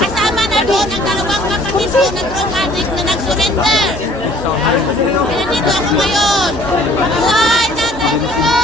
Kasama na doon ang dalawang kapatid ko na drug addict na Nandito ako ngayon. Buhay Tatay Digong!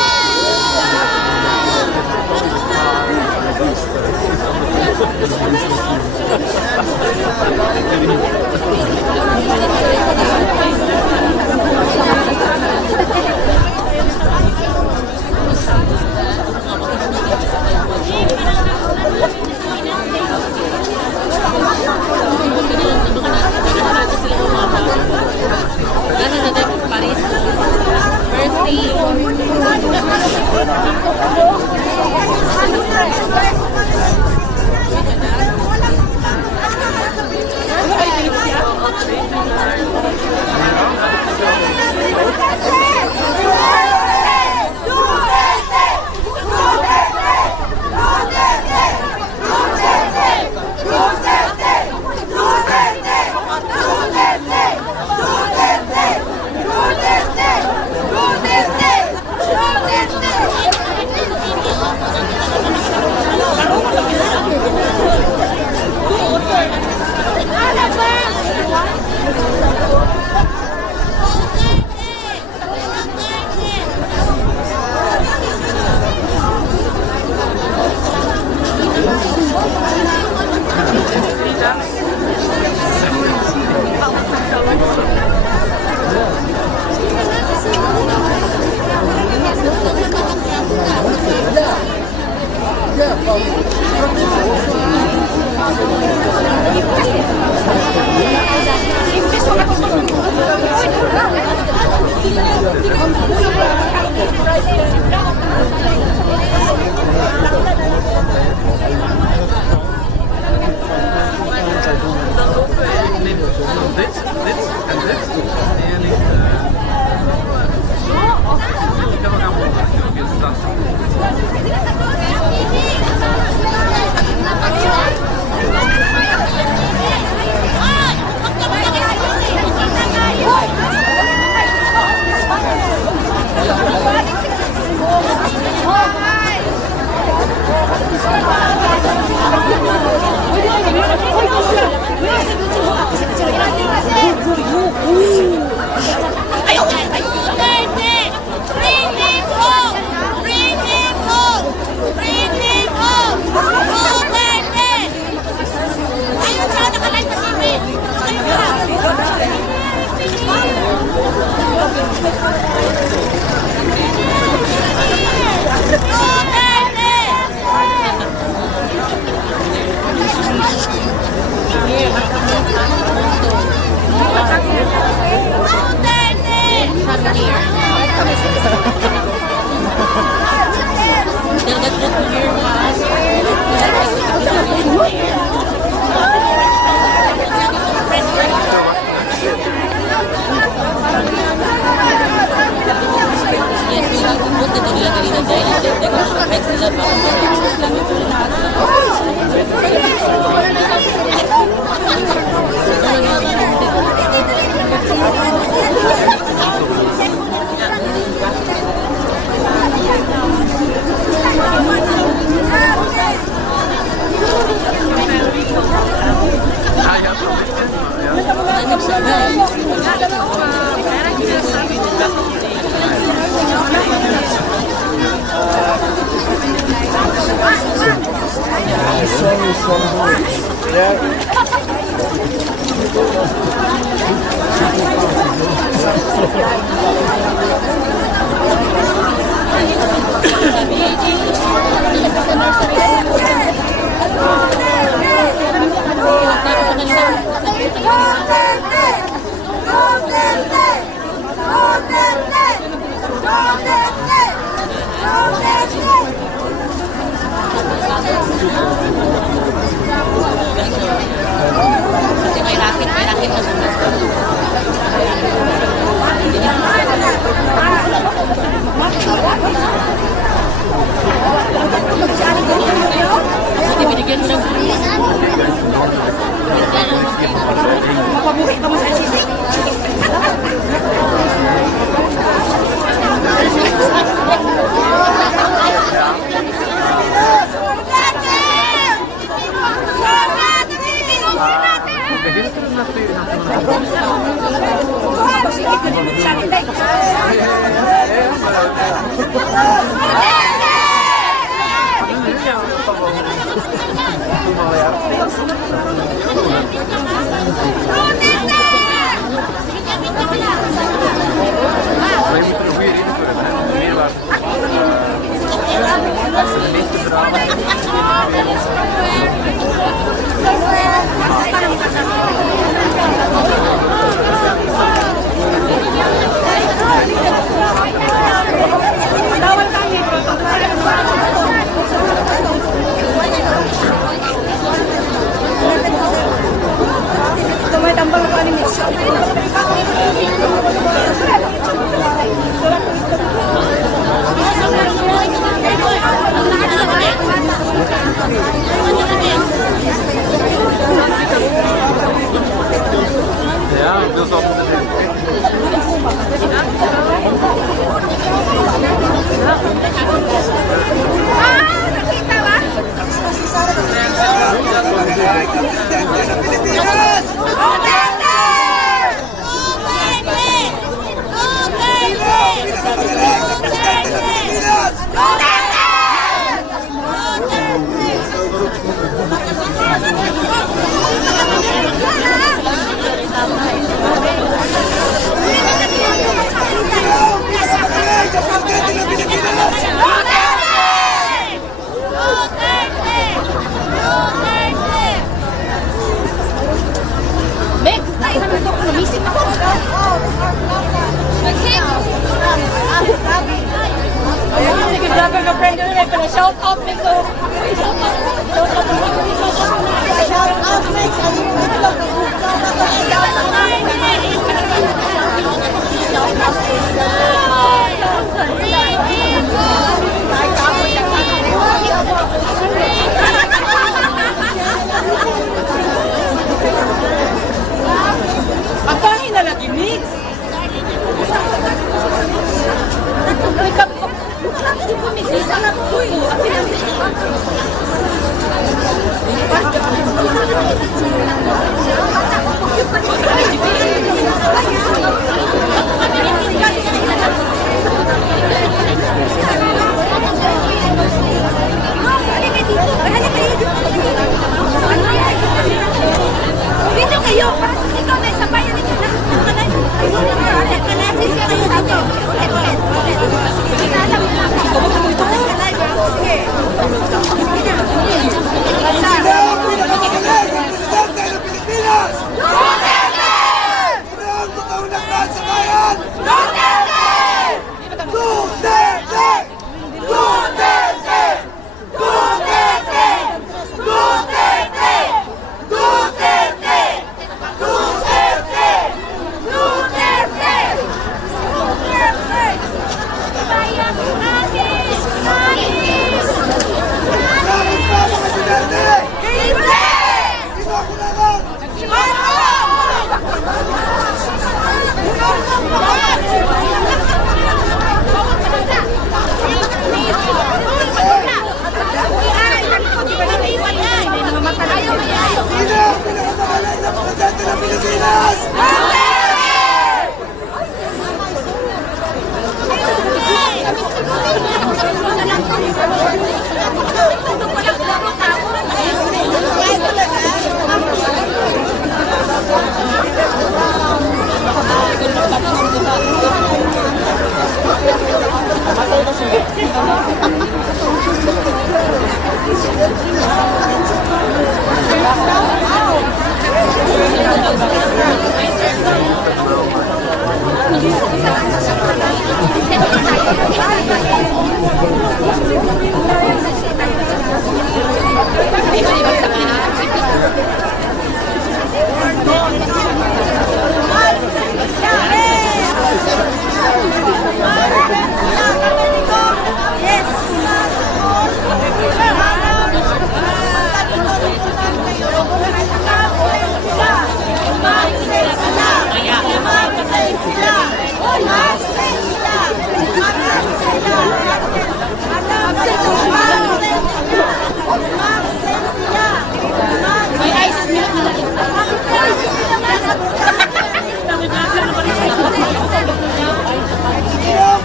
Sige, Shout out me ko. Apahin na lagi mix. Dito kayo, para sa sikaw na isa pa yan ito na. Kalasin siya kayo dito. Ulit. Alam mo lang. Sige. Sino ang pinakamagaling ng presidente ng Pilipinas? Duterte! Sino ang totoong nagmahal sa bayan? Duterte! Duterte! Duterte! Duterte! Duterte! Duterte! Duterte! Duterte! Bayan natin! Nais! Bakit ba mga Duterte? Hindi! Sino ako na lang? Sino ang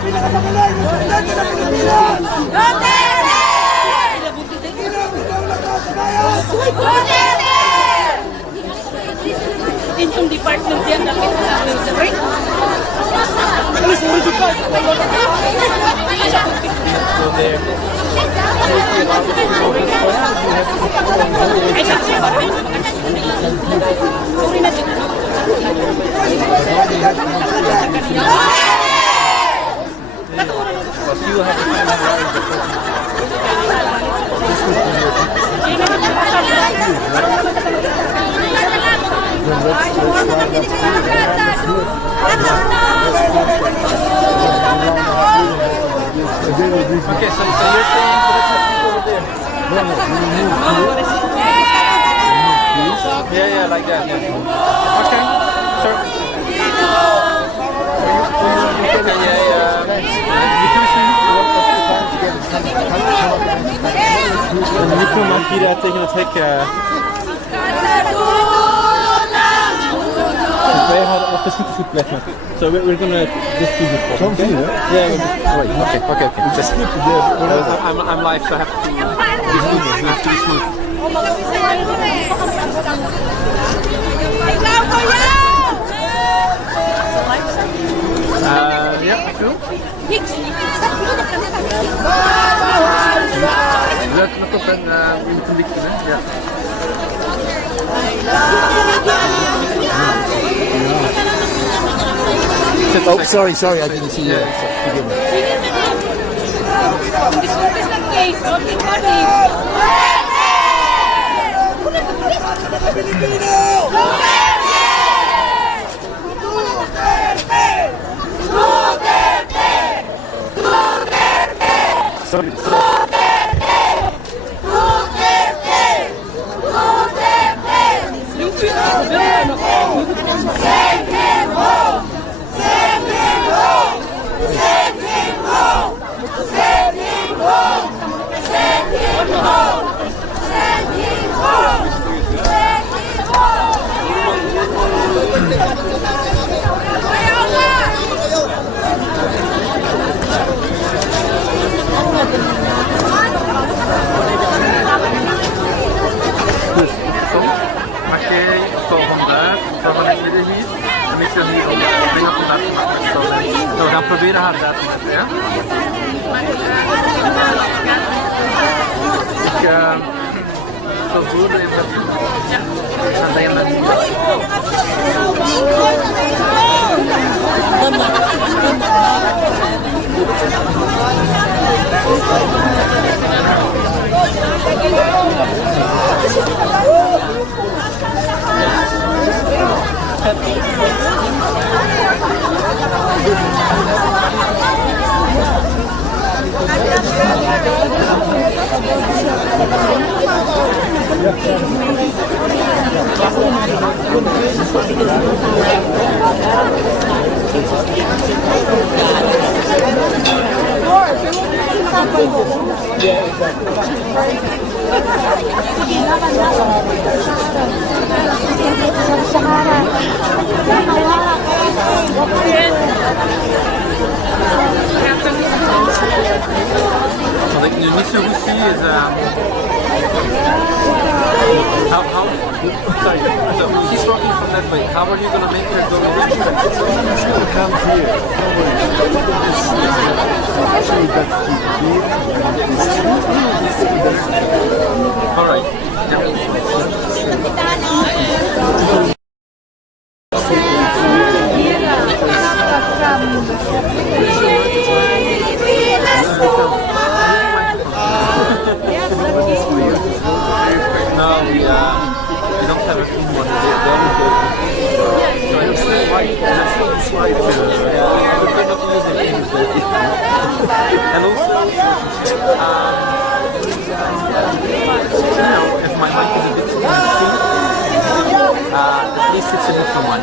pinakamagaling ng presidente ng Pilipinas? Inyong department yan, dapat namin sa break. Okay, so you're saying let's have people over there. Yeah, like that. Yeah. Okay, sure. Nu komen we hier tegen het hek. Wij hadden op de schietvoet weg. So we're gonna just do this one. Okay? Yeah. Okay. Just I'm live, so I have to be smooth. Yeah, cool. Leuk nog op een liedje, hè? Ja. Oh, sorry, I didn't see you. Forgive me. Sorry. We gaan proberen haar daar te maken, ja? Ik zal voeren in dat Wat ik nu niet zo goed zie is sorry, so she's walking from that way. How are you going to make her go in? She's going to come here. Actually, that's All right. No, we don't have a few more. And also, if my mic is a bit too at least it's a different one.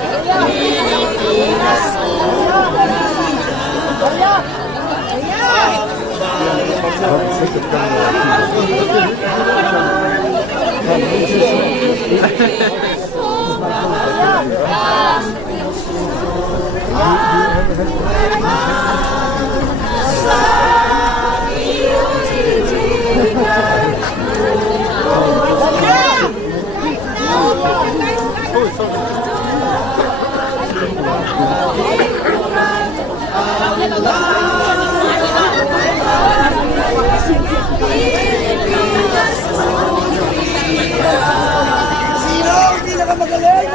Sino? Hindi na ka magaling!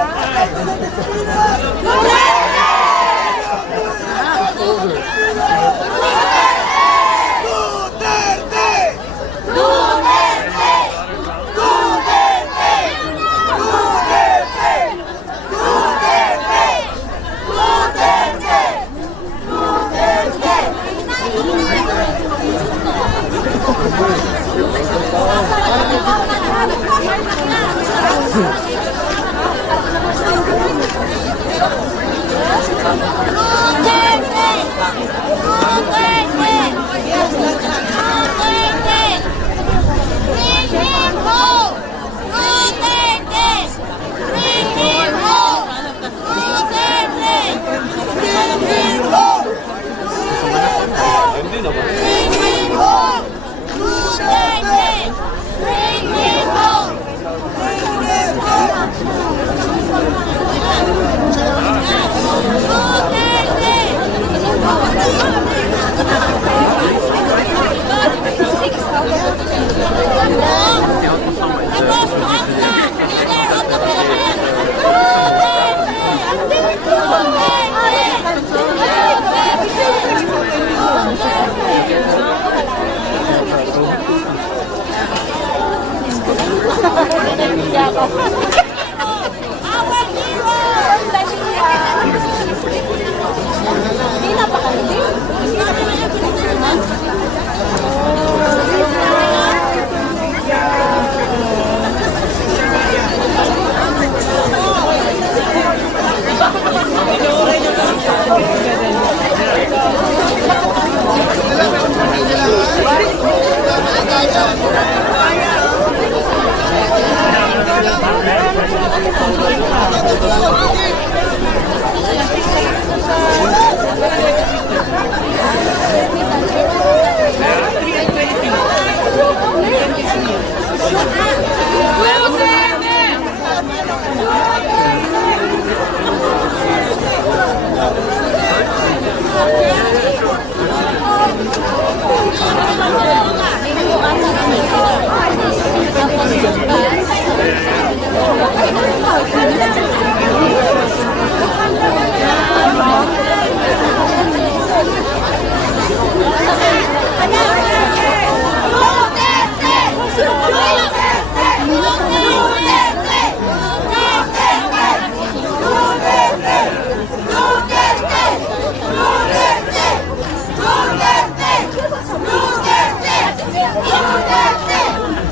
Duterte! Duterte! Duterte! Duterte! Duterte!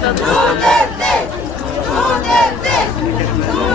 Duterte! Duterte!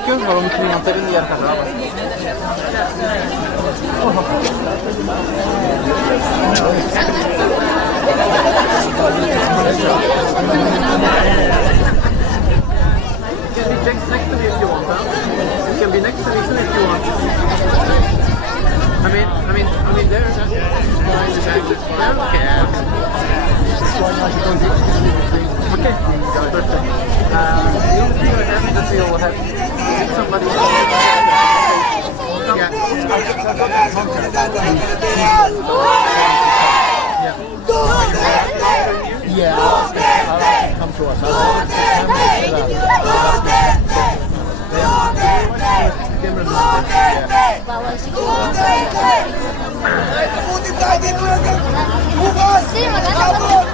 barbecue? Warum nicht niemand in die Jacke haben? You can be next to me if you want, huh? You can be next to me too if you want. I mean, there's a... Okay. Okay, perfect. The only thing I have is that you'll have somebody... Yeah, come to us. Putin tayo dito lang. Bukas! Sabon!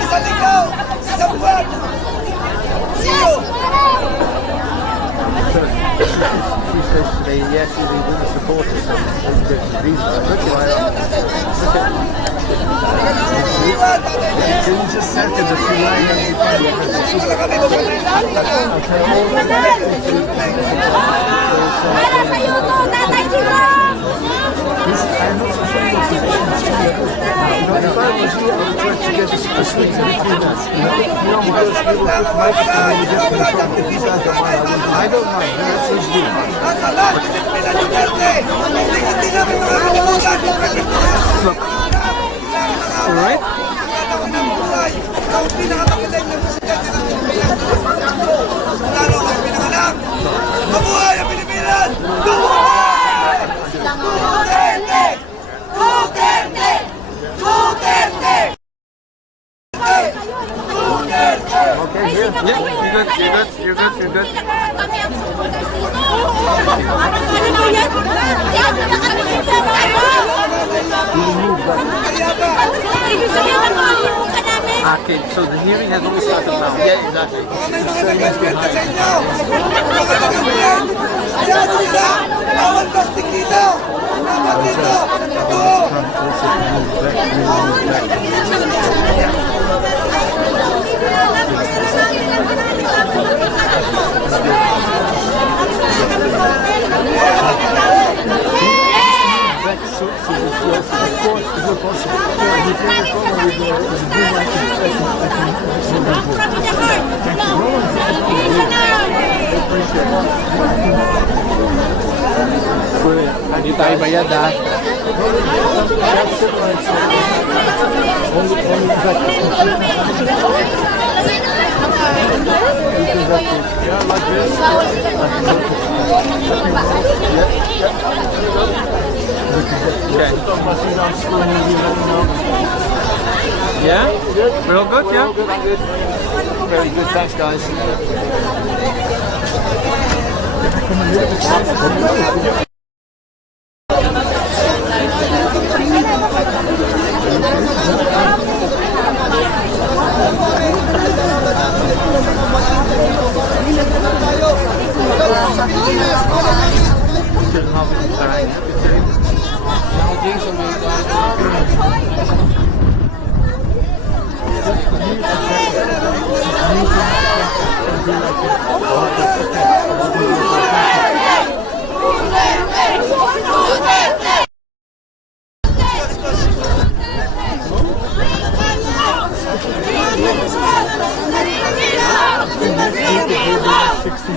Isang ikaw! Isang buwan! Sino? She says today, yes, she really supports us. Just said that she Para sa'yo to, Tatay Sino! If I was you, I would try to get a switch between us. Because we will put microphone and we get to the front. If you guys don't mind, I don't mind. That's what you do. Look. Alright? Mabuhay ang Pilipinas! Mabuhay! Duterte! Duterte! Duterte! Duterte! Okay, yeah, you're good. Kami ang supporters dito. Ano ba yan? Yan, nakakalimutan ibig sabihin na makalimutan ka namin. Okay, so the hearing has only started now. Yeah, exactly. Ayan sila! Bawal plastic dito! Dapat dito! Ito! Hindi tayo bayad, ha? Okay. Yeah? Real good, yeah? Very good, thanks guys.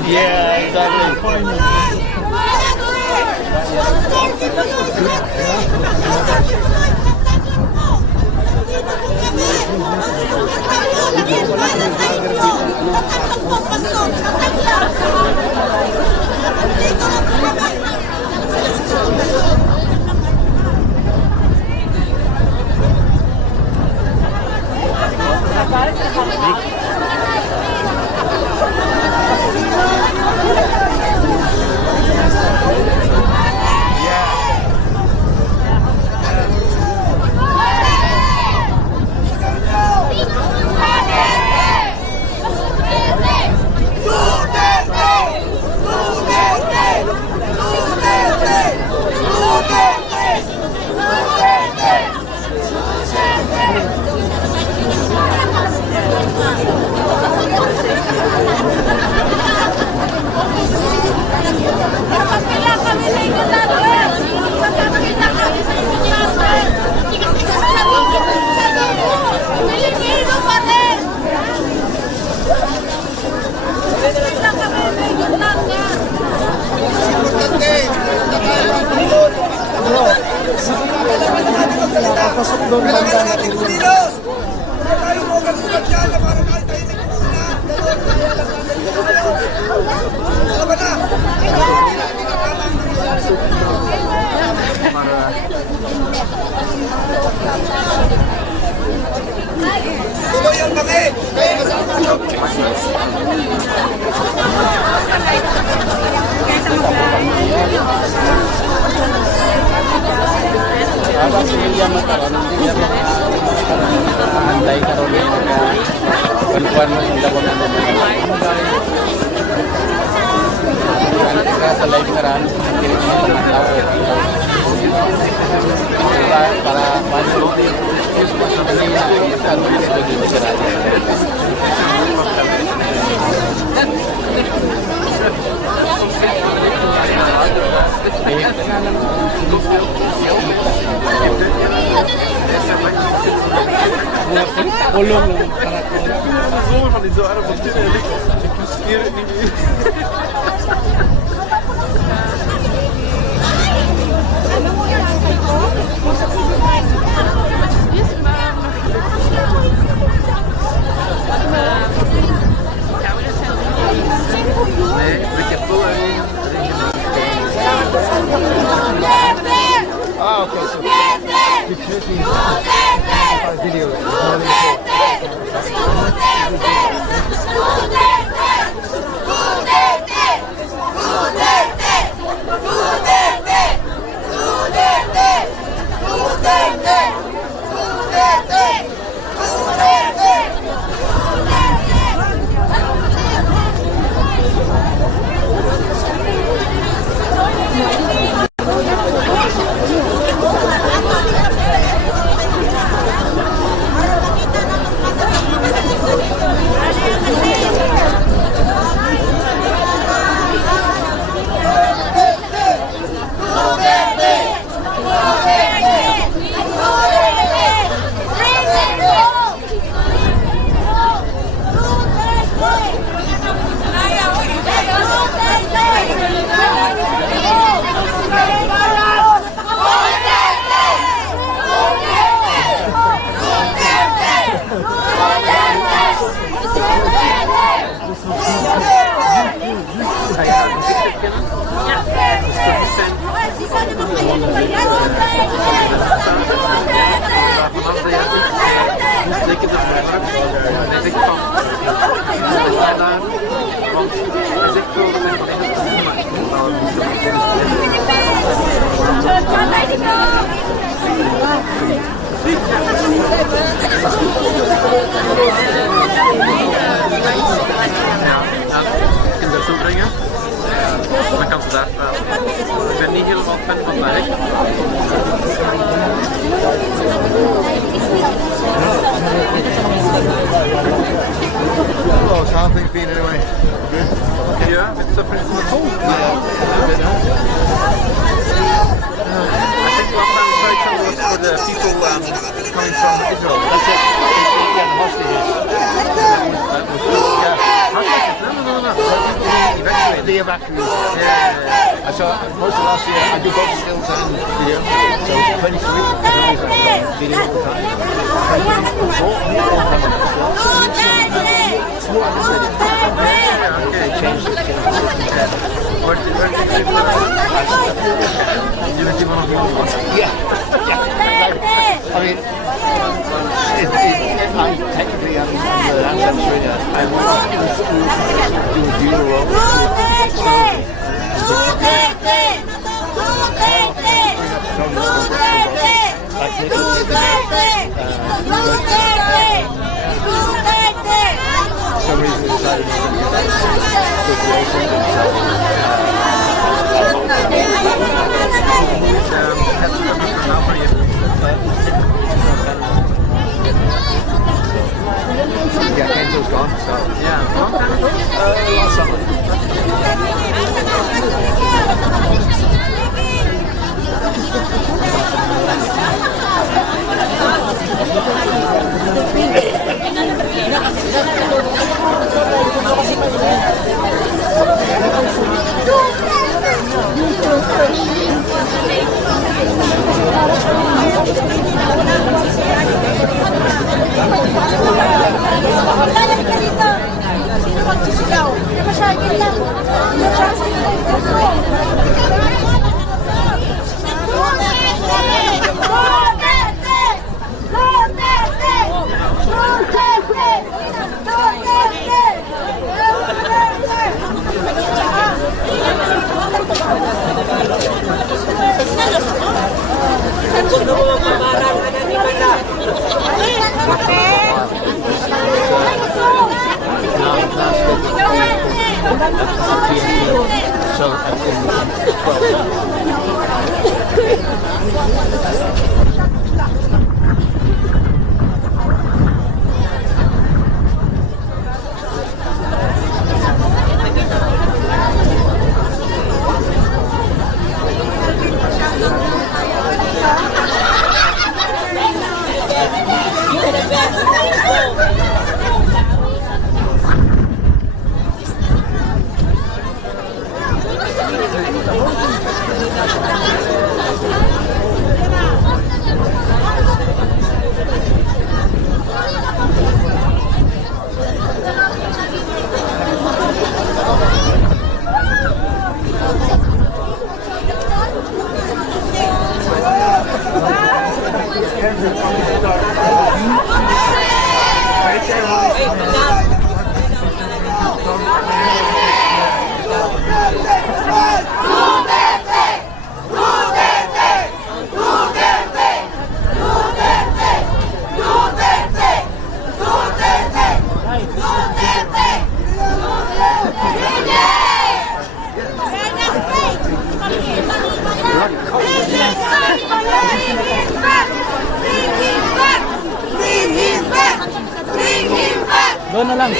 Yeah, exactly. Tuloy ang bakit! Apa sila mataron, hindi niya anday karon ni kuan mo sa labon ng sa live karan kini mo mga tao para paano is sa kanila karon sa dito sa ulong van die zware van dit Ah, okay. So video. Dan kan ze daar, ik ben niet helemaal fan van werk. Oh, so how things been anyway? Yeah, a bit suffering from the cold. I think last time we tried something was for the people coming from Israel. That's it. Yeah, the hostages. That was yeah. Hostages? No. Evacuated. The evacuees. Yeah. I saw most of last year I did both stills and video. So 23 video all the time. Okay, changed it. Yeah. I mean, technically, I'm doing funeral. For some reason, we decided to do that. Yeah, Kenzo's gone, so yeah, long time ago. Last summer. Doon na lang.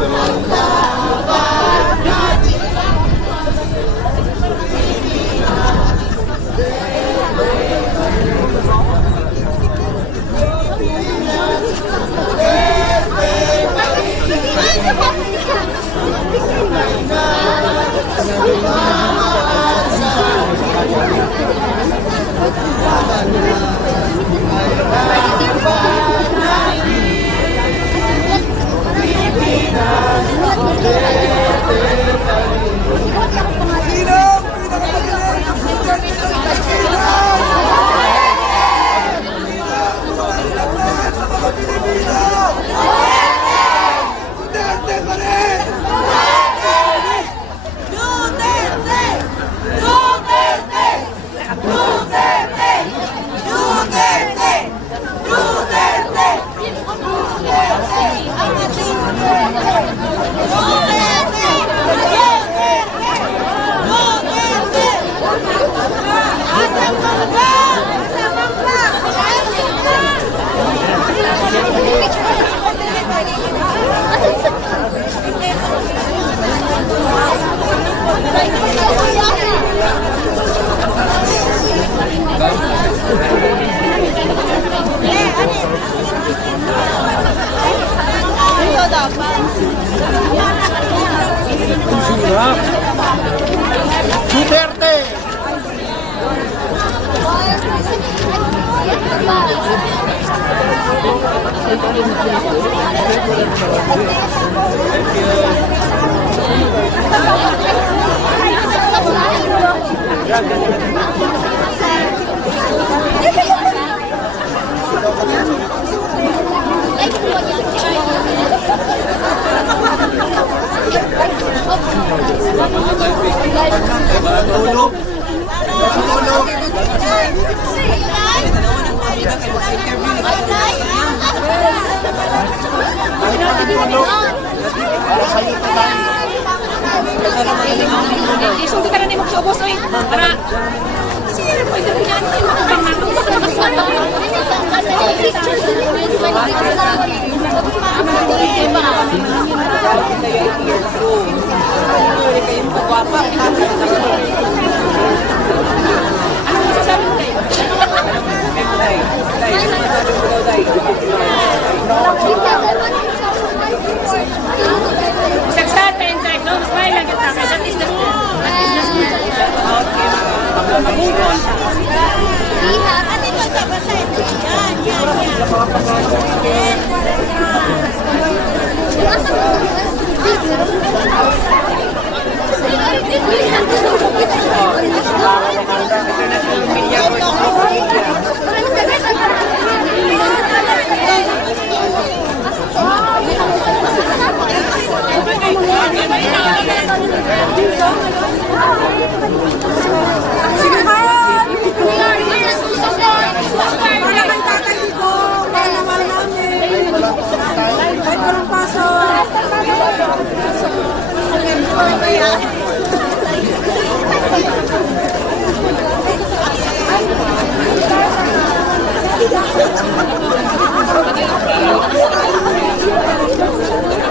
Tama. Duterte! Isunod ka na ni Magsobos, oy. Para. Sino po ito yan?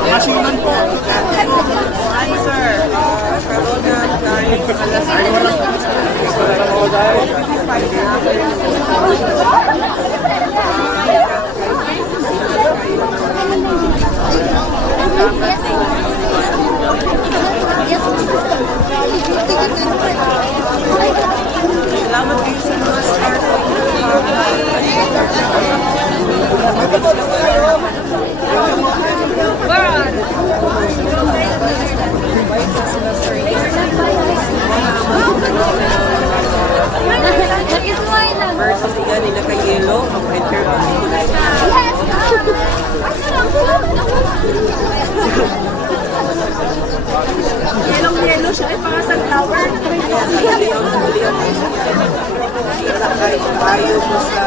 Masinan po. Hi, sir. Karoon na salamat kayo sa mga start. Versus yan, nila kay Yellow, mag-enter ka. Yellow siya, ay para sa flower. Tayo mo sa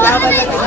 Laban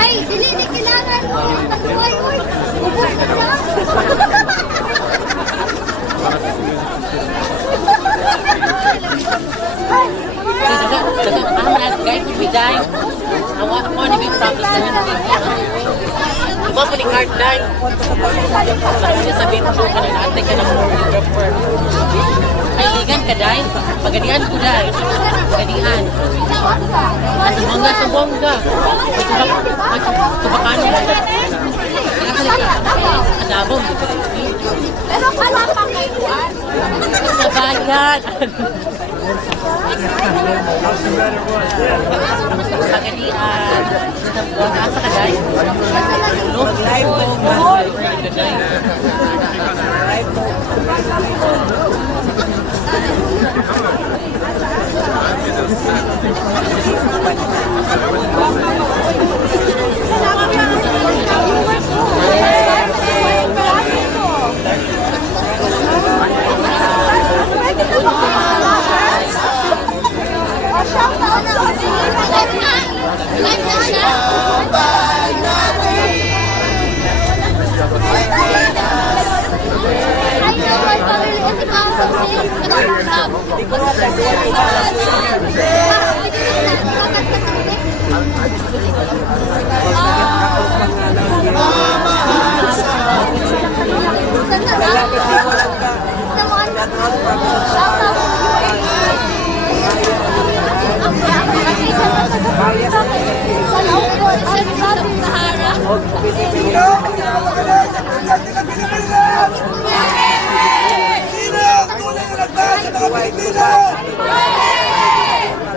Ay, dili kailangan. Ay, uy. Ubus na lang. Guys, bigay. Ako na yung tapos na yun. Diba po ni card dahil? Sabi sabihin mo ka na natin ka ng photographer. Ay, ligan ka dahil. Pagadian ko dahil. Pagadian. Sa bongga. Tubakan mo. Adabong. Pero pala pang ngayon. Sabayan. Pagadian. Asa ka dahil? Live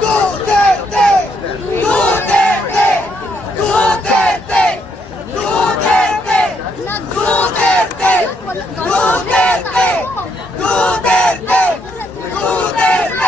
Duterte! Duterte! Duterte! Duterte! Duterte! Duterte! Duterte! Duterte!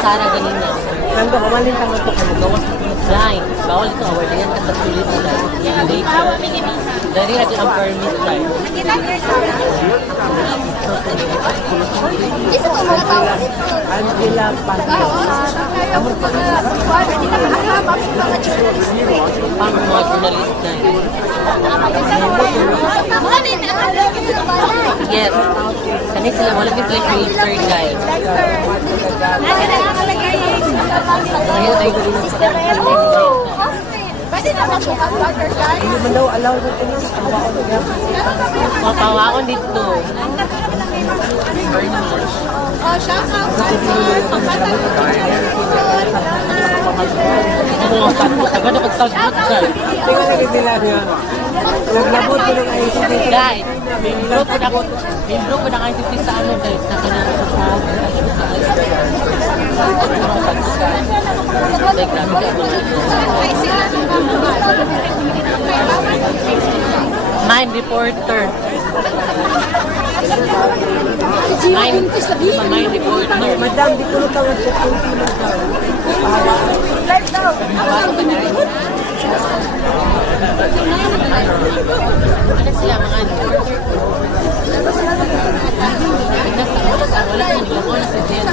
Sara ganina. Nando, kamalin ka ito kung magawas na Line. Bawal ito. Award yan ka sa tulis nila. Dari natin ang permit tayo. Isa ko mga tao dito. Angela Pantay. Pang mga journalist na yun. Yes. Kani sila wala yung like register guys. Ayaw tayo ko din. Pwede naman po mag-water guys. Hindi man daw allow na ito yung kawaon niya. Mapawaon dito. Oh, shout out sa Agad na pag-sound guys. Tingnan na rin nila niya. Naglabot ko ng ICC. Guys, membro ko ng ICC sa ano guys, sa kanang Mind reporter. Mind reporter. Madam, di ko na tawag sa kung live daw. Ano sila mga reporter? Wala na nila mo na sa jail.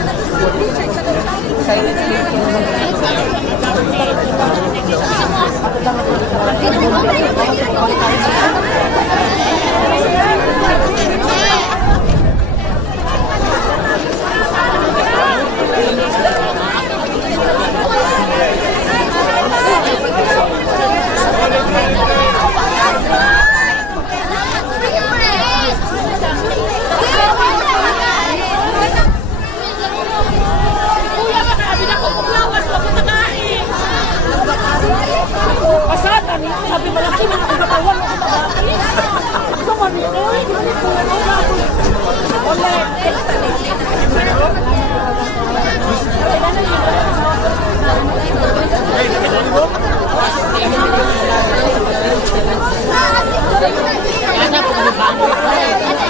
Sabi malaki ng katawan ng katawan. Ito man ito.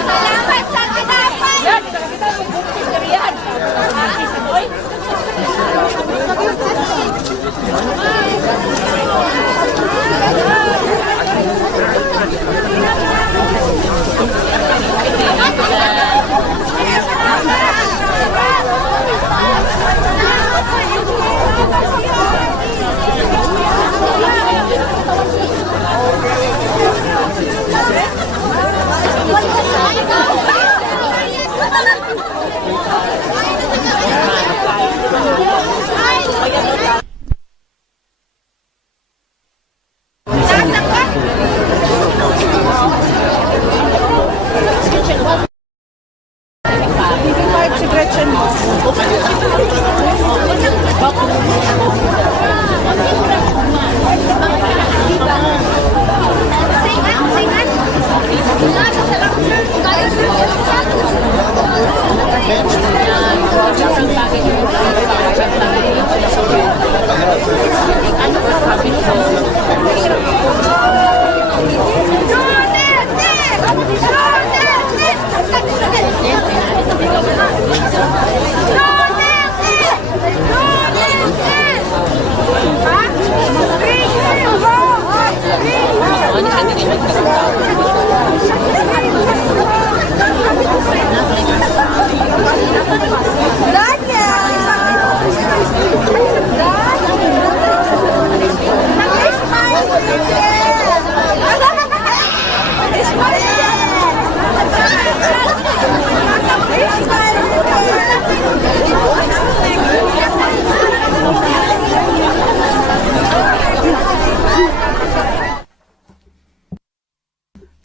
Salamat sa tinapay. Yan, kita yung buktis na yan.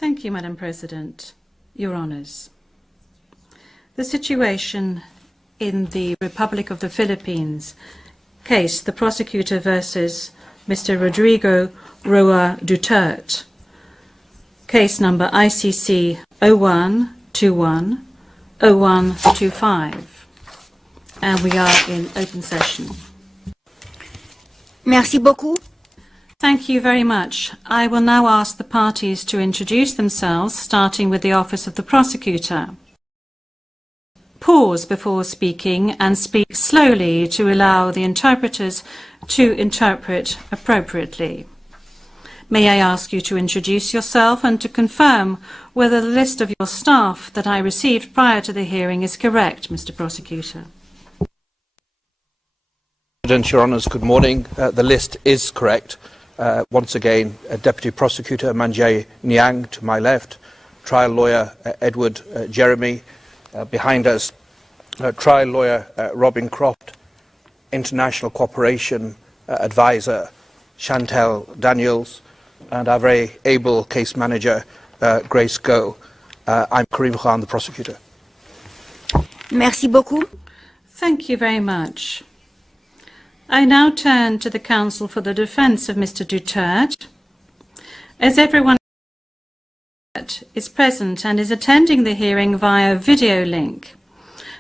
Thank you, Madam President. Your Honours. The situation in the Republic of the Philippines case, the prosecutor versus Mr. Rodrigo Duterte, case number ICC 0121 0125. And we are in open session. Merci beaucoup. Thank you very much. I will now ask the parties to introduce themselves, starting with the Office of the Prosecutor. Pause before speaking and speak slowly to allow the interpreters to interpret appropriately. May I ask you to introduce yourself and to confirm whether the list of your staff that I received prior to the hearing is correct, Mr. Prosecutor? President, Your Honours, good morning. The list is correct. Once again, Deputy Prosecutor Manjay Niang to my left, trial lawyer Edward Jeremy behind us, trial lawyer Robin Croft, international cooperation advisor Chantel Daniels, and our very able case manager, Grace Go. I'm Karim Khan, the prosecutor. Merci beaucoup. Thank you very much. I now turn to the counsel for the defence of Mr. Duterte. As everyone is present and is attending the hearing via video link,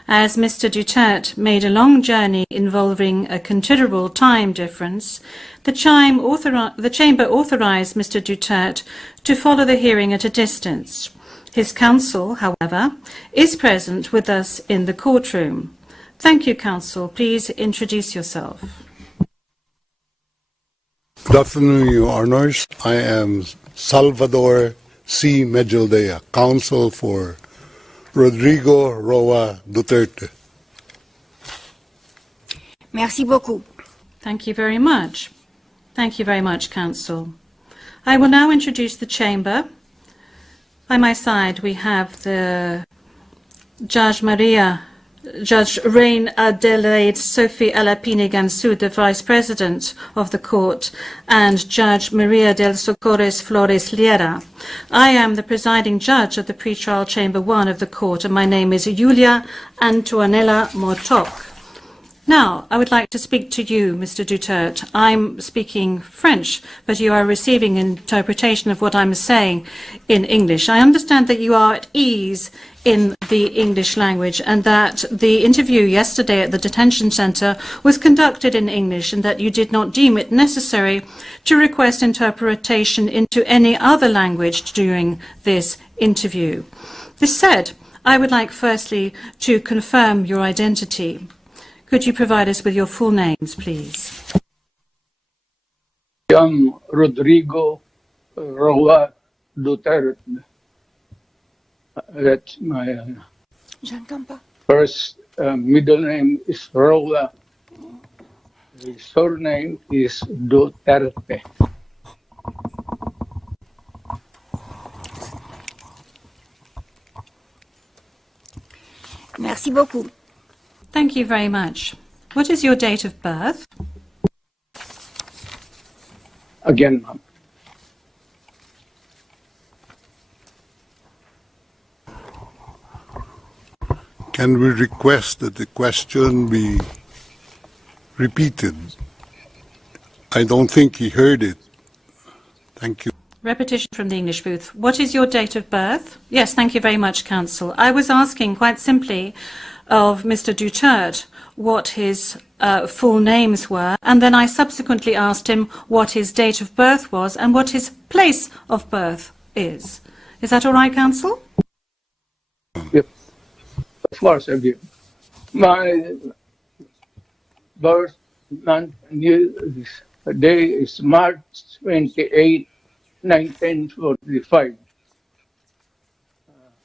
as Mr. Duterte made a long journey involving a considerable time difference, the Chamber authorised Mr. Duterte to follow the hearing at a distance. His counsel, however, is present with us in the courtroom. Thank you, counsel. Please introduce yourself. Good afternoon, Your Honours. I am Salvador C. Medjaldea, counsel for Rodrigo Roa Duterte. Merci beaucoup. Thank you very much. Thank you very much, counsel. I will now introduce the chamber. By my side, we have the Judge Reine Adelaide Sophie Alapini Gansu, the Vice President of the Court, and Judge Maria del Socorres Flores Liera. I am the presiding judge of the Pretrial Chamber 1 of the Court, and my name is Julia Antoanella Mortoc. Now, I would like to speak to you, Mr. Duterte. I'm speaking French, but you are receiving interpretation of what I'm saying in English. I understand that you are at ease in the English language and that the interview yesterday at the detention centre was conducted in English and that you did not deem it necessary to request interpretation into any other language during this interview. This said, I would like firstly to confirm your identity. Could you provide us with your full names, please? I am Rodrigo Roa Duterte. That's my first middle name is Roa. The surname is Duterte. Merci beaucoup. Thank you very much. What is your date of birth? Again, ma'am. Can we request that the question be repeated? I don't think he heard it. Thank you. Repetition from the English booth. What is your date of birth? Yes, thank you very much, counsel. I was asking quite simply of Mr. Duterte what his full names were, and then I subsequently asked him what his date of birth was and what his place of birth is. Is that all right, counsel? Yep. Of course, I do. My birth month and day is March 28, 1945.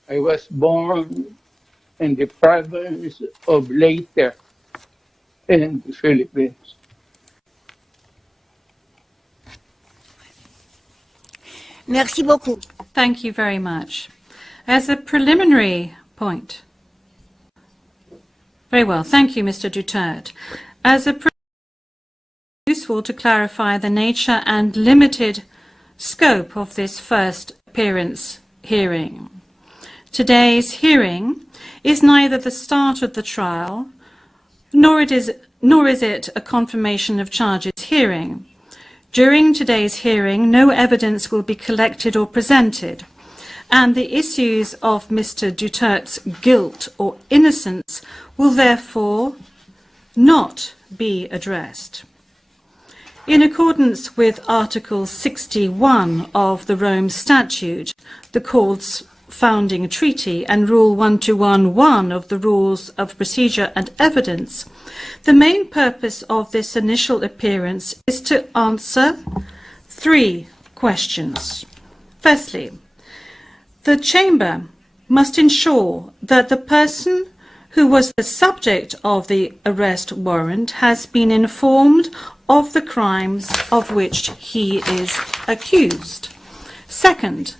I was born in the province of Leyte in the Philippines. Merci beaucoup. Thank you very much. As a preliminary point. Very well. Thank you, Mr. Duterte. As a useful to clarify the nature and limited scope of this first appearance hearing. Today's hearing is neither the start of the trial, nor is it a confirmation of charges hearing. During today's hearing, no evidence will be collected or presented, and the issues of Mr. Duterte's guilt or innocence will therefore not be addressed. In accordance with Article 61 of the Rome Statute, the Court's founding treaty, and Rule 1211 of the Rules of Procedure and Evidence, the main purpose of this initial appearance is to answer three questions. Firstly, the Chamber must ensure that the person who was the subject of the arrest warrant has been informed of the crimes of which he is accused. Second,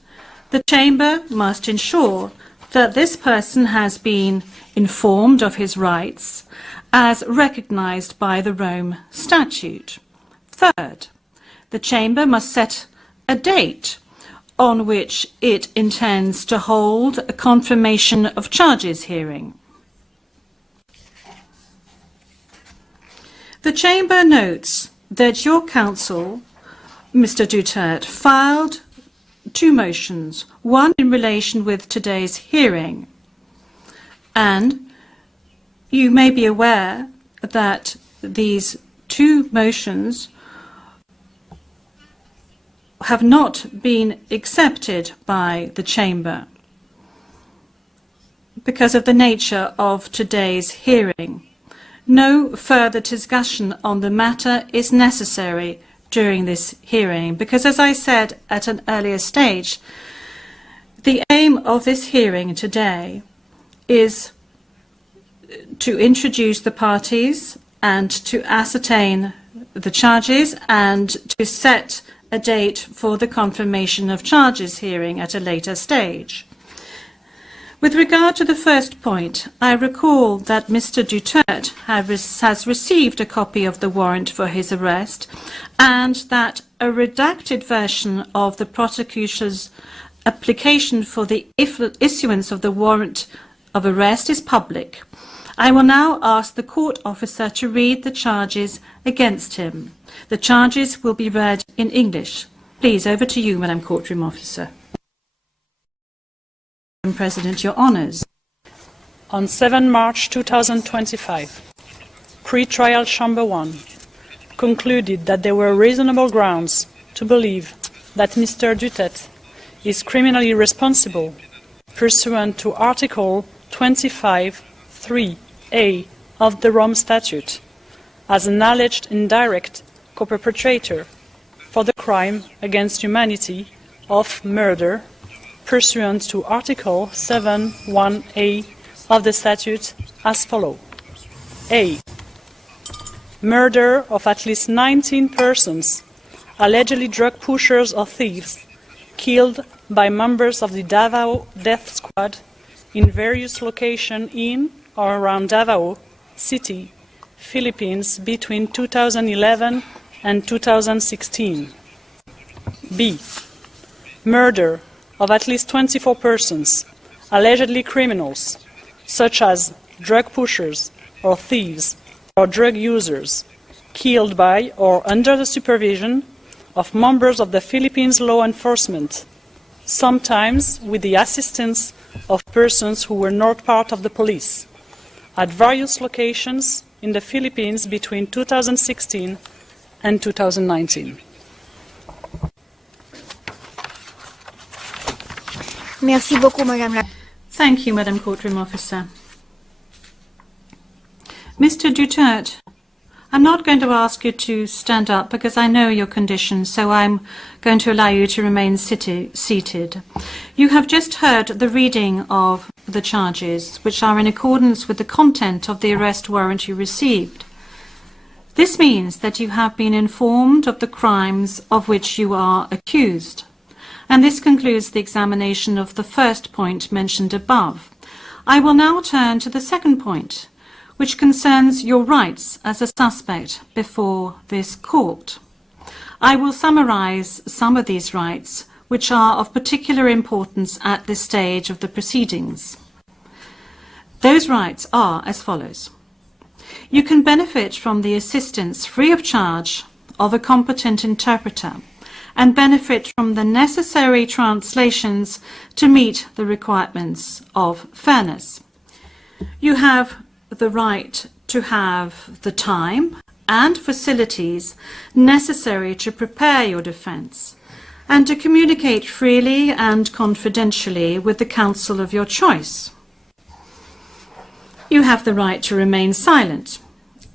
the Chamber must ensure that this person has been informed of his rights as recognised by the Rome Statute. Third, the Chamber must set a date on which it intends to hold a confirmation of charges hearing. The Chamber notes that your counsel, Mr. Duterte, filed two motions, one in relation with today's hearing, and you may be aware that these two motions have not been accepted by the Chamber because of the nature of today's hearing. No further discussion on the matter is necessary during this hearing because, as I said at an earlier stage, the aim of this hearing today is to introduce the parties and to ascertain the charges and to set a date for the confirmation of charges hearing at a later stage. With regard to the first point, I recall that Mr. Duterte has received a copy of the warrant for his arrest and that a redacted version of the prosecutor's application for the issuance of the warrant of arrest is public. I will now ask the court officer to read the charges against him. The charges will be read in English. Please, over to you, Madam Courtroom Officer. Madam President, your honours. On 7 March 2025, Pre-Trial Chamber 1 concluded that there were reasonable grounds to believe that Mr. Duterte is criminally responsible pursuant to Article 25(3)(a) of the Rome Statute as an alleged indirect co-perpetrator for the crime against humanity of murder pursuant to Article 7(1)(a) of the statute as follows. A. Murder of at least 19 persons, allegedly drug pushers or thieves, killed by members of the Davao Death Squad in various locations in or around Davao City, Philippines between 2011 and 2016. B. Murder of at least 24 persons, allegedly criminals, such as drug pushers or thieves or drug users, killed by or under the supervision of members of the Philippines law enforcement, sometimes with the assistance of persons who were not part of the police, at various locations in the Philippines between 2016 and 2019. Merci beaucoup, Madame la... Thank you, Madam Courtroom Officer. Mr. Duterte, I'm not going to ask you to stand up because I know your condition, so I'm going to allow you to remain seated. You have just heard the reading of the charges, which are in accordance with the content of the arrest warrant you received. This means that you have been informed of the crimes of which you are accused. And this concludes the examination of the first point mentioned above. I will now turn to the second point, which concerns your rights as a suspect before this court. I will summarize some of these rights, which are of particular importance at this stage of the proceedings. Those rights are as follows. You can benefit from the assistance free of charge of a competent interpreter and benefit from the necessary translations to meet the requirements of fairness. You have the right to have the time and facilities necessary to prepare your defense and to communicate freely and confidentially with the counsel of your choice. You have the right to remain silent,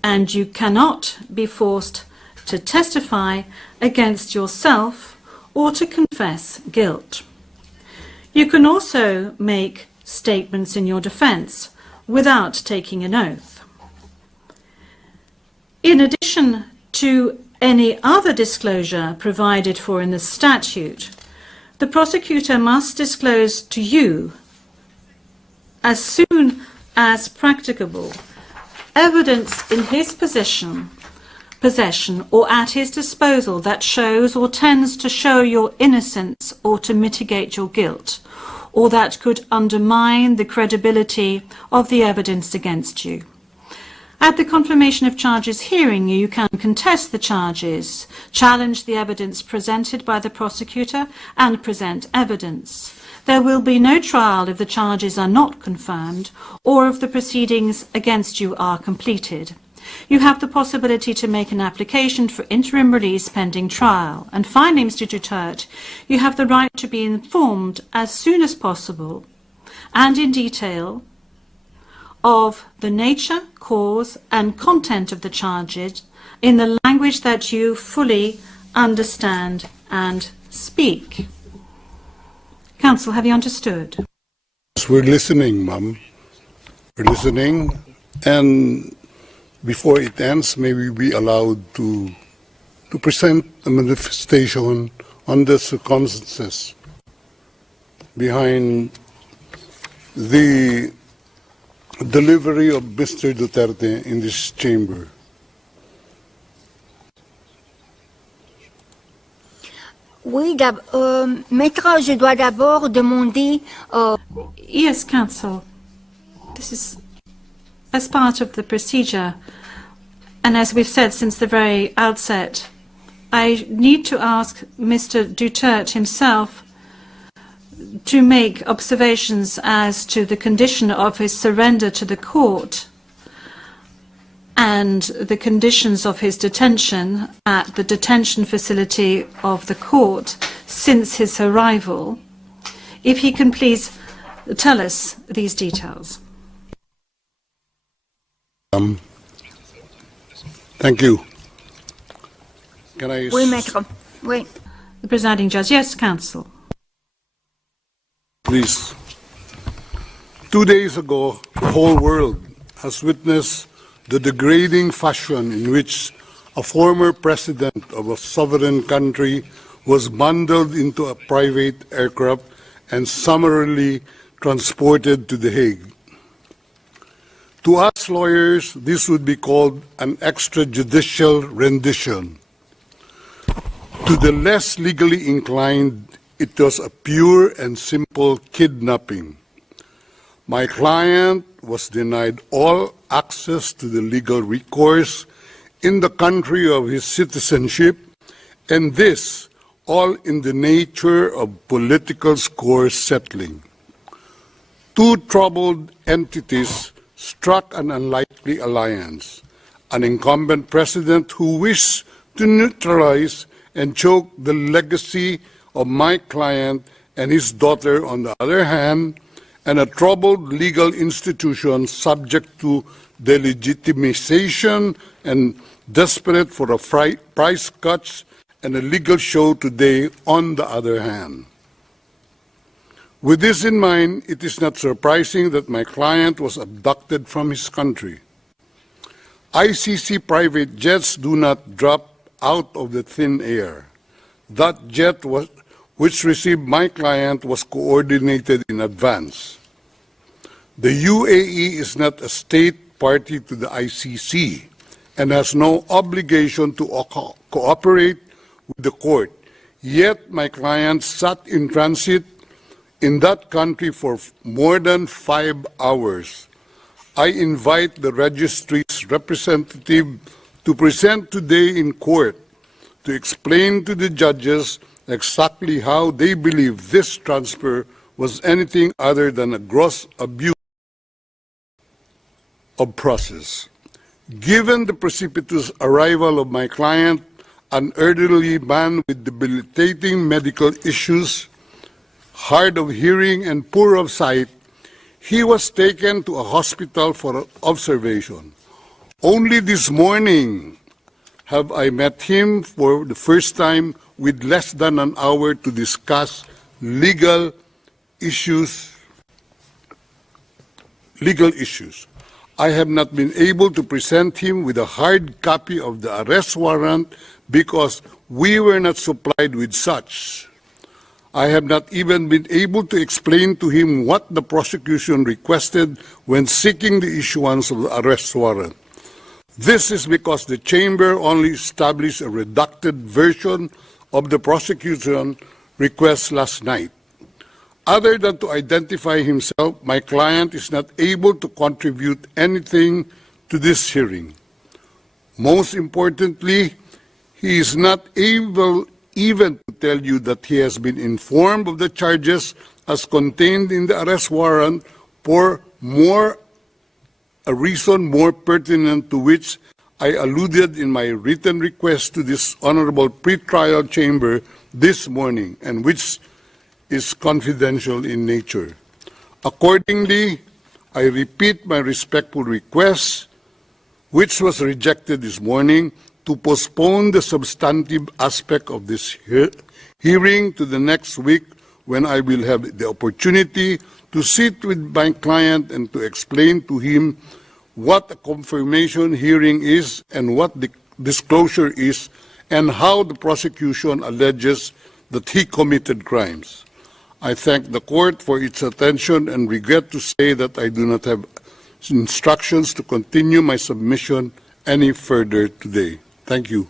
and you cannot be forced to testify against yourself or to confess guilt. You can also make statements in your defense without taking an oath. In addition to any other disclosure provided for in the statute, the prosecutor must disclose to you, as soon as practicable, evidence in his possession possession or at his disposal that shows or tends to show your innocence or to mitigate your guilt, or that could undermine the credibility of the evidence against you. At the confirmation of charges hearing, you can contest the charges, challenge the evidence presented by the prosecutor, and present evidence. There will be no trial if the charges are not confirmed or if the proceedings against you are completed. You have the possibility to make an application for interim release pending trial. And finally, Mr. Duterte, you have the right to be informed as soon as possible and in detail of the nature, cause and content of the charges in the language that you fully understand and speak. Counsel, have you understood? Yes, we're listening, Ma'am. We're listening, and before it ends, may we be allowed to present a manifestation on the circumstances behind the delivery of Mr. Duterte in this chamber. Oui, Maître, je dois d'abord demander... Yes, Counsel. This is as part of the procedure, and as we've said since the very outset, I need to ask Mr. Duterte himself to make observations as to the condition of his surrender to the court and the conditions of his detention at the detention facility of the court since his arrival. If he can please tell us these details. Thank you. Can I... Oui, Maître. Oui. The presiding judge. Yes, Counsel. Please. 2 days ago, the whole world has witnessed the degrading fashion in which a former president of a sovereign country was bundled into a private aircraft and summarily transported to The Hague. To us lawyers, this would be called an extrajudicial rendition. To the less legally inclined, it was a pure and simple kidnapping. My client was denied all access to the legal recourse in the country of his citizenship, and this all in the nature of political score settling. Two troubled entities struck an unlikely alliance, an incumbent president who wished to neutralize and choke the legacy of my client and his daughter on the other hand, and a troubled legal institution subject to delegitimization and desperate for a price cuts and a legal show today on the other hand. With this in mind, it is not surprising that my client was abducted from his country. ICC private jets do not drop out of the thin air. That jet which received my client was coordinated in advance. The UAE is not a state party to the ICC and has no obligation to cooperate with the court. Yet my client sat in transit in that country for more than 5 hours. I invite the registry's representative to present today in court to explain to the judges exactly how they believe this transfer was anything other than a gross abuse of process. Given the precipitous arrival of my client, an elderly man with debilitating medical issues, hard of hearing and poor of sight, he was taken to a hospital for observation. Only this morning have I met him for the first time with less than an hour to discuss legal issues. I have not been able to present him with a hard copy of the arrest warrant because we were not supplied with such. I have not even been able to explain to him what the prosecution requested when seeking the issuance of the arrest warrant. This is because the chamber only established a redacted version of the prosecution request last night. Other than to identify himself, my client is not able to contribute anything to this hearing. Most importantly, he is not able even to tell you that he has been informed of the charges as contained in the arrest warrant for a reason more pertinent to which I alluded in my written request to this honorable pretrial chamber this morning, and which is confidential in nature. Accordingly, I repeat my respectful request, which was rejected this morning, to postpone the substantive aspect of this hearing to the next week, when I will have the opportunity to sit with my client and to explain to him what a confirmation hearing is and what the disclosure is, and how the prosecution alleges that he committed crimes. I thank the court for its attention and regret to say that I do not have instructions to continue my submission any further today. Thank you.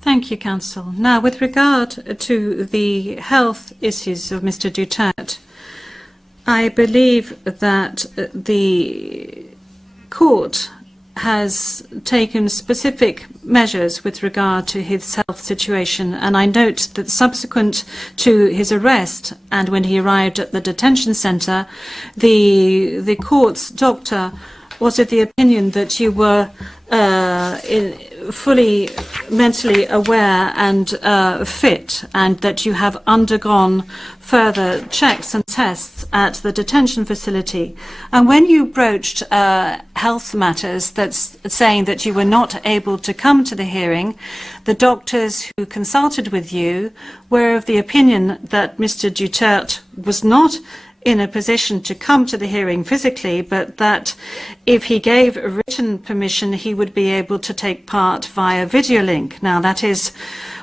Thank you, Counsel. Now, with regard to the health issues of Mr. Duterte, I believe that the court has taken specific measures with regard to his health situation, and I note that subsequent to his arrest and when he arrived at the detention centre, the court's doctor was of the opinion that you were fully mentally aware and fit, and that you have undergone further checks and tests at the detention facility. And when you broached health matters, that's saying that you were not able to come to the hearing, the doctors who consulted with you were of the opinion that Mr. Duterte was not in a position to come to the hearing physically, but that if he gave a written permission, he would be able to take part via video link. Now, that is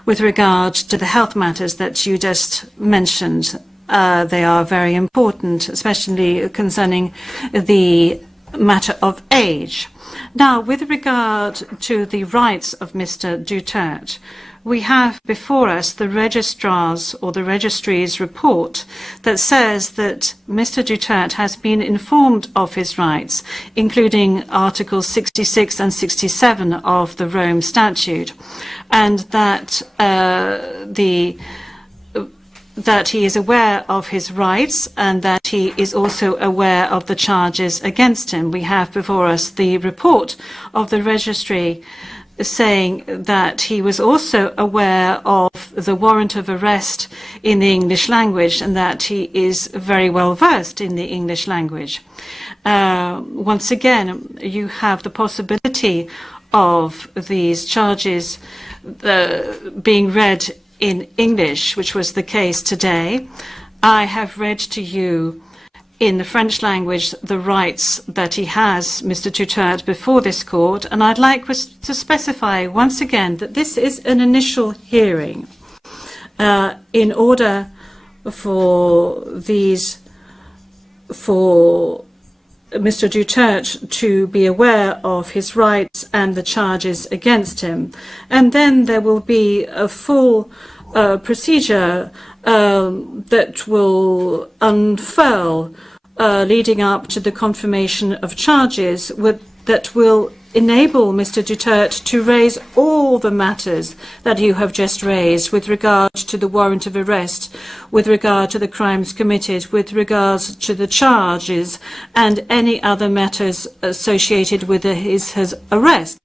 with regard to the health matters that you just mentioned. They are very important, especially concerning the matter of age. Now, with regard to the rights of Mr. Duterte, we have before us the registrar's or the registry's report that says that Mr. Duterte has been informed of his rights, including Articles 66 and 67 of the Rome Statute, and that that he is aware of his rights and that he is also aware of the charges against him. We have before us the report of the registry saying that he was also aware of the warrant of arrest in the English language and that he is very well versed in the English language. Once again, you have the possibility of these charges being read in English, which was the case today. I have read to you in the French language the rights that he has, Mr. Duterte, before this court, and I'd like to specify once again that this is an initial hearing. In order for Mr. Duterte to be aware of his rights and the charges against him. And then there will be a full procedure that will unfurl leading up to the confirmation of charges that will enable Mr. Duterte to raise all the matters that you have just raised with regard to the warrant of arrest, with regard to the crimes committed, with regards to the charges and any other matters associated with his arrest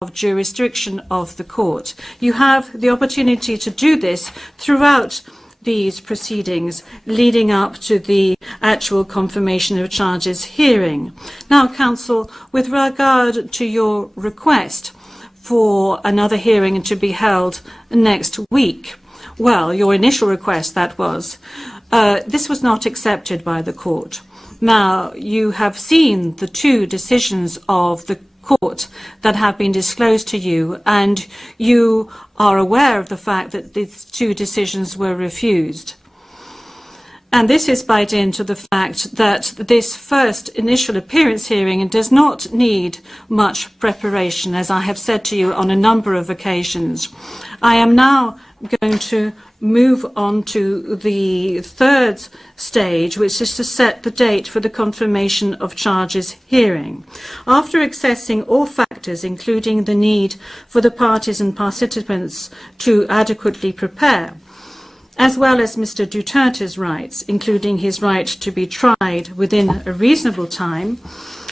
of jurisdiction of the court. You have the opportunity to do this throughout these proceedings leading up to the actual confirmation of charges hearing. Now, Counsel, with regard to your request for another hearing to be held next week, well, your initial request, that was, this was not accepted by the court. Now, you have seen the two decisions of the court that have been disclosed to you, and you are aware of the fact that these two decisions were refused. And this is by dint of the fact that this first initial appearance hearing does not need much preparation, as I have said to you on a number of occasions. I am now going to move on to the third stage, which is to set the date for the confirmation of charges hearing. After assessing all factors, including the need for the parties and participants to adequately prepare, as well as Mr. Duterte's rights, including his right to be tried within a reasonable time,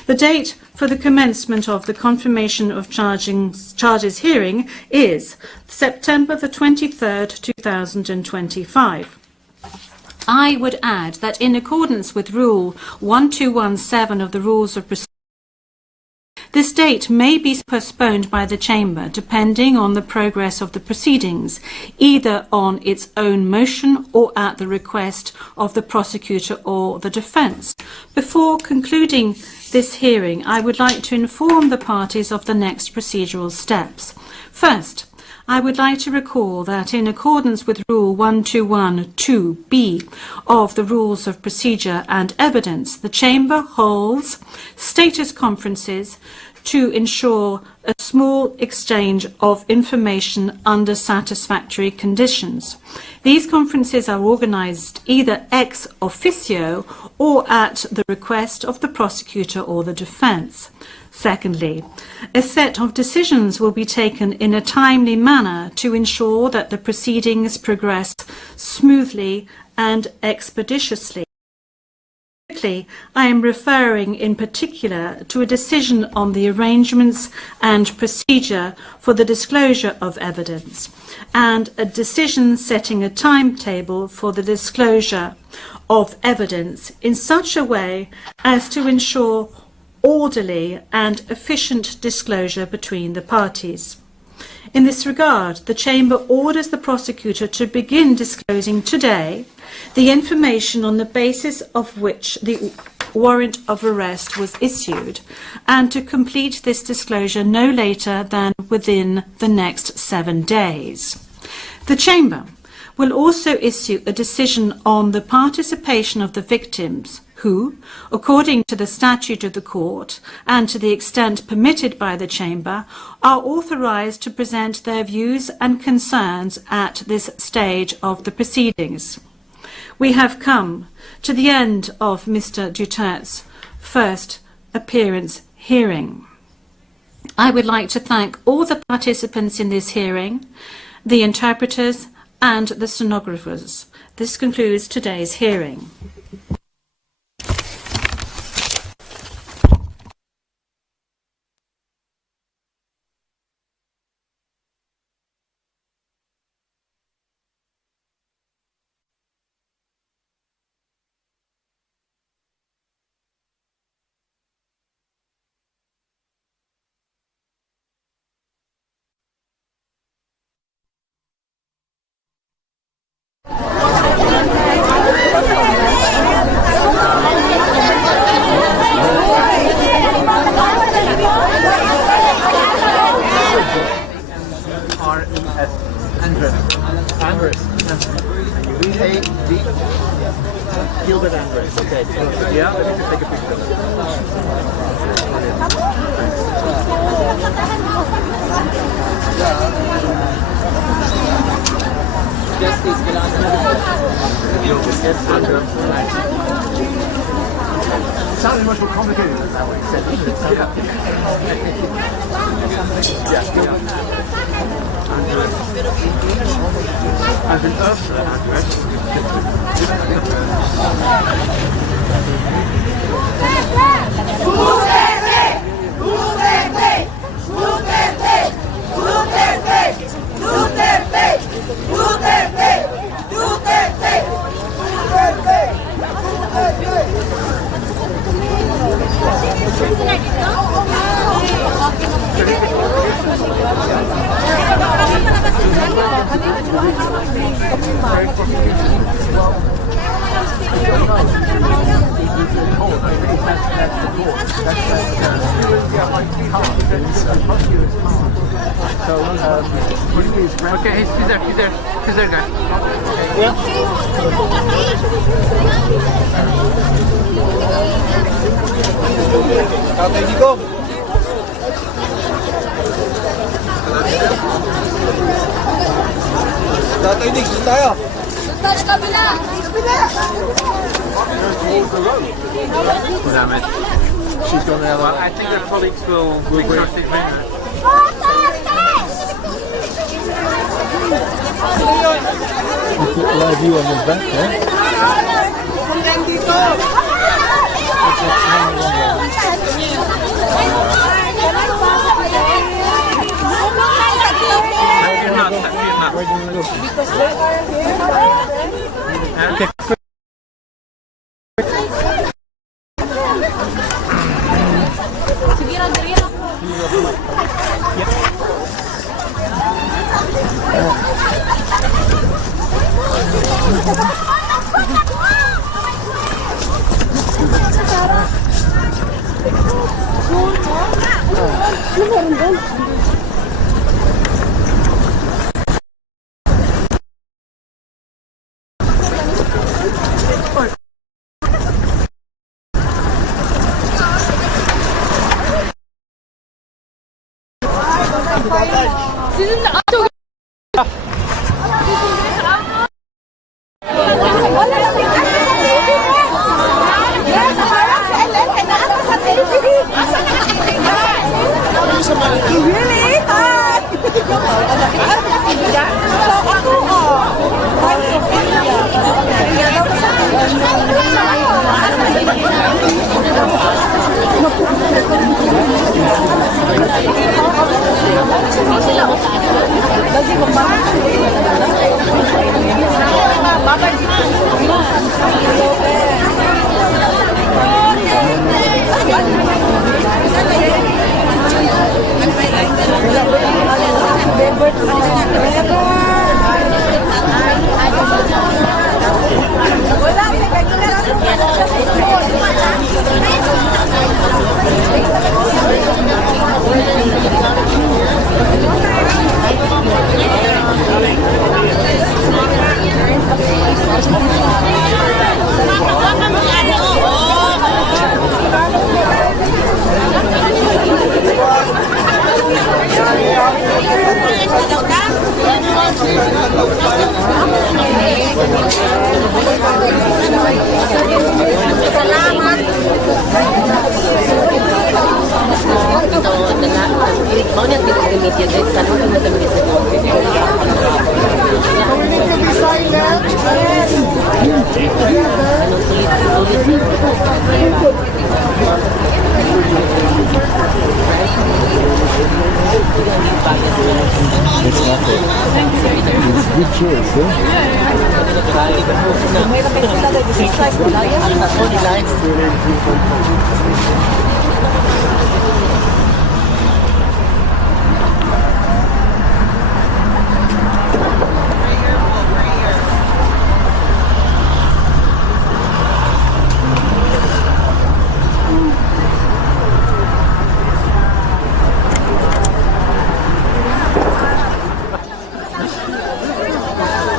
the date for the commencement of the confirmation of charges hearing is September the 23rd, 2025. I would add that in accordance with Rule 1217 of the Rules of Procedure, this date may be postponed by the Chamber depending on the progress of the proceedings, either on its own motion or at the request of the prosecutor or the defence. Before concluding this hearing, I would like to inform the parties of the next procedural steps. First, I would like to recall that in accordance with Rule 1212B of the Rules of Procedure and Evidence, the Chamber holds status conferences to ensure a small exchange of information under satisfactory conditions. These conferences are organised either ex officio or at the request of the prosecutor or the defence. Secondly, a set of decisions will be taken in a timely manner to ensure that the proceedings progress smoothly and expeditiously. I am referring in particular to a decision on the arrangements and procedure for the disclosure of evidence, and a decision setting a timetable for the disclosure of evidence in such a way as to ensure orderly and efficient disclosure between the parties. In this regard, the Chamber orders the prosecutor to begin disclosing today the information on the basis of which the warrant of arrest was issued, and to complete this disclosure no later than within the next 7 days. The Chamber will also issue a decision on the participation of the victims who, according to the statute of the court and to the extent permitted by the Chamber, are authorised to present their views and concerns at this stage of the proceedings. We have come to the end of Mr. Duterte's first appearance hearing. I would like to thank all the participants in this hearing, the interpreters and the stenographers. This concludes today's hearing. It sounded much more complicated than that way. And an Ursula Okay, he's there, guys. Tatay Nico. Tatay Nick, doon tayo. Doon sa kabila. She's gonna have I think her colleagues will bring her statement. Live view on the back, eh? Because they are here. Really?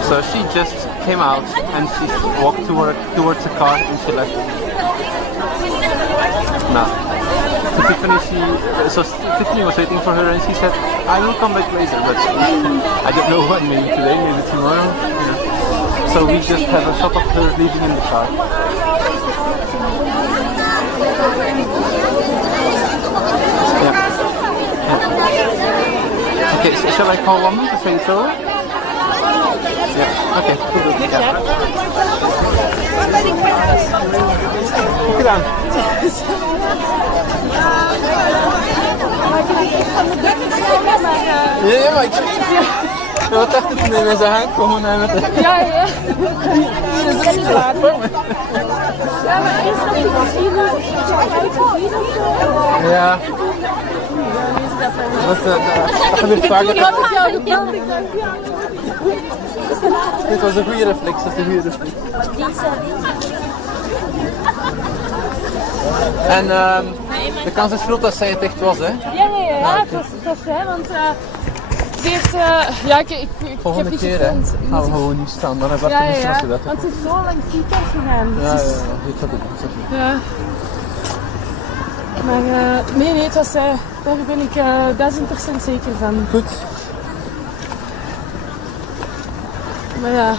So she just came out and she walked towards the car and she left. No. So Tiffany was waiting for her and she said, I will come back later, but I don't know when, maybe today, maybe tomorrow. You know. So we just have a shot of her leaving in the car. Yeah. Okay, so shall I call London to say it's over? Yeah, okay. Yeah. Look at that. Ja, maar ik wat dacht ik nu met zijn hand komen naar met de... Ja. Hier is het niet laat voor me. Ja, maar eerst dat ik ja. Dat gebeurt vaker. Dit was een goede reflex, dat is een goede reflex. En De kans is groot dat zij het echt was, hè? Ja, het was zij, want ze heeft, ja, ik Volgende heb keer, hè, gaan we gewoon niet staan. Dan hebben we echt een missie. want ze is zo lang ziekenhuis gegaan. Ja, ik zat het. Ja. Maar nee, het was zij. Daar ben ik 1000% zeker van. Goed. Maar ja.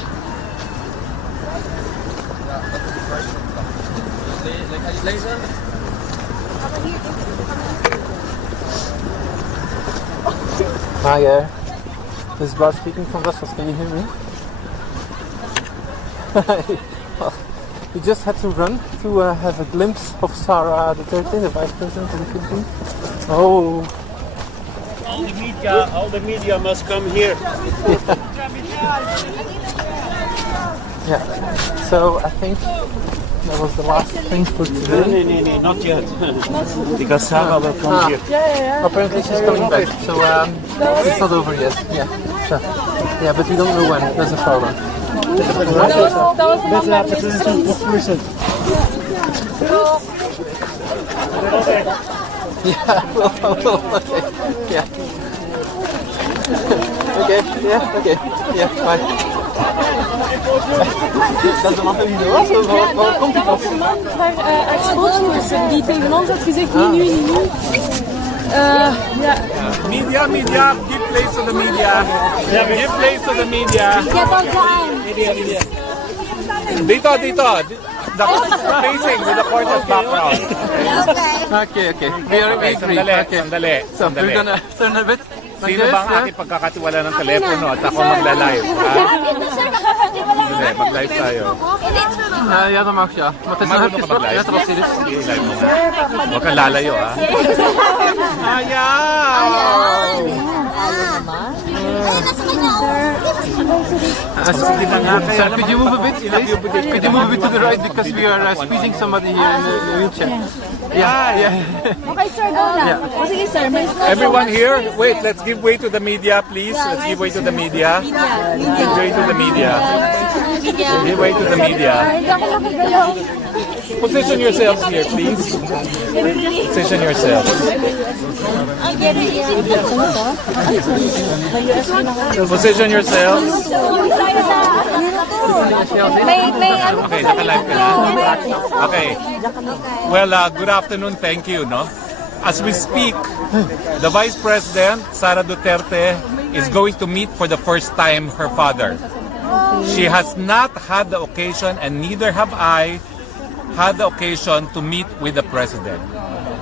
Hi, this is Bart speaking from Brussels. Can you hear me? We just had to run to have a glimpse of Sara Duterte, the Vice President of the Philippines. Oh. All the media must come here. Yeah. So I think that was the last thing for today. No, not yet. Because Sarah will come here. Apparently she's coming back, so it's not over yet. Yeah. So, yeah, but we don't know when. That's a problem. Dat was person. Yeah. Okay. Yeah. Okay. Yeah. Okay. Yeah. Bye. Dat is de man die er was? Waar komt hij Dat was de man waar Ex-Prez die tegen ons had gezegd niet nu, niet nu. Media, give place to the media. Give place to the media. Dito. Facing with the court of background. Okay. We are waiting. Sandali. So we're gonna turn a bit. Sino bang aking pagkakatiwala ng telepono at ako magla-live? Hindi, mag-live tayo. Ja, dat mag ja. Maar het is nog even wat. Ja, dat was hier. Sige, live mo na. Huwag kang lalayo, ha? Ayaw! Sir, could you move a bit, please? Could you move a bit to the right because we are squeezing somebody here in the wheelchair? Yeah. Okay, sir, go na. Sige, sir. Everyone here? Wait, let's give way to the media, please. Let's give way to the media. Give way to the media. Give way to the media. Position yourselves here, please. Position yourselves. Position yourselves. Okay, naka-live ka na. Okay. Well, good afternoon. Thank you, no? As we speak, the Vice President, Sara Duterte, is going to meet for the first time her father. She has not had the occasion, and neither have I, had the occasion to meet with the President.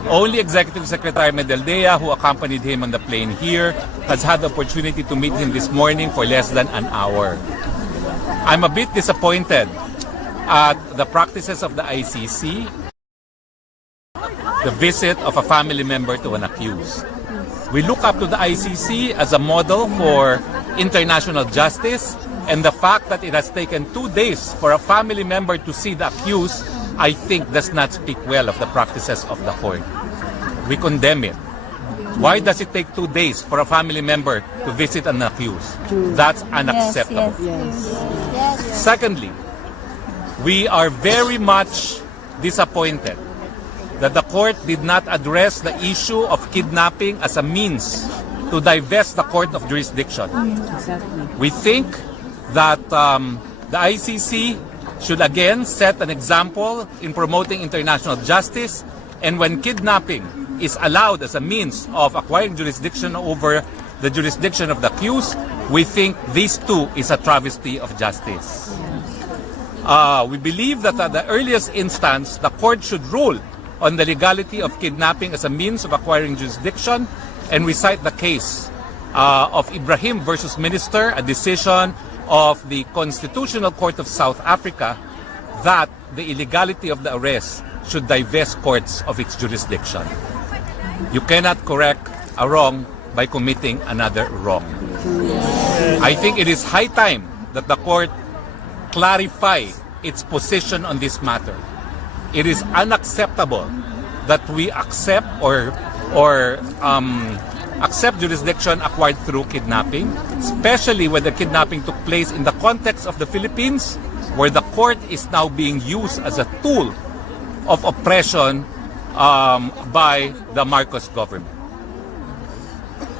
Only Executive Secretary Medeldea, who accompanied him on the plane here, has had the opportunity to meet him this morning for less than an hour. I'm a bit disappointed at the practices of the ICC, the visit of a family member to an accused. We look up to the ICC as a model for international justice, and the fact that it has taken 2 days for a family member to see the accused, I think does not speak well of the practices of the court. We condemn it. Why does it take 2 days for a family member to visit an accused? That's unacceptable. Secondly, we are very much disappointed that the court did not address the issue of kidnapping as a means to divest the court of jurisdiction. We think that the ICC should again set an example in promoting international justice, and when kidnapping is allowed as a means of acquiring jurisdiction over the jurisdiction of the accused, we think this too is a travesty of justice. We believe that at the earliest instance, the court should rule on the legality of kidnapping as a means of acquiring jurisdiction, and we cite the case of Ibrahim versus Minister, a decision of the Constitutional Court of South Africa, that the illegality of the arrest should divest courts of its jurisdiction. You cannot correct a wrong by committing another wrong. I think it is high time that the court clarify its position on this matter. It is unacceptable that we accept accept jurisdiction acquired through kidnapping, especially when the kidnapping took place in the context of the Philippines, where the court is now being used as a tool of oppression by the Marcos government.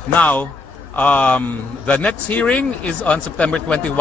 Now, the next hearing is on September 21.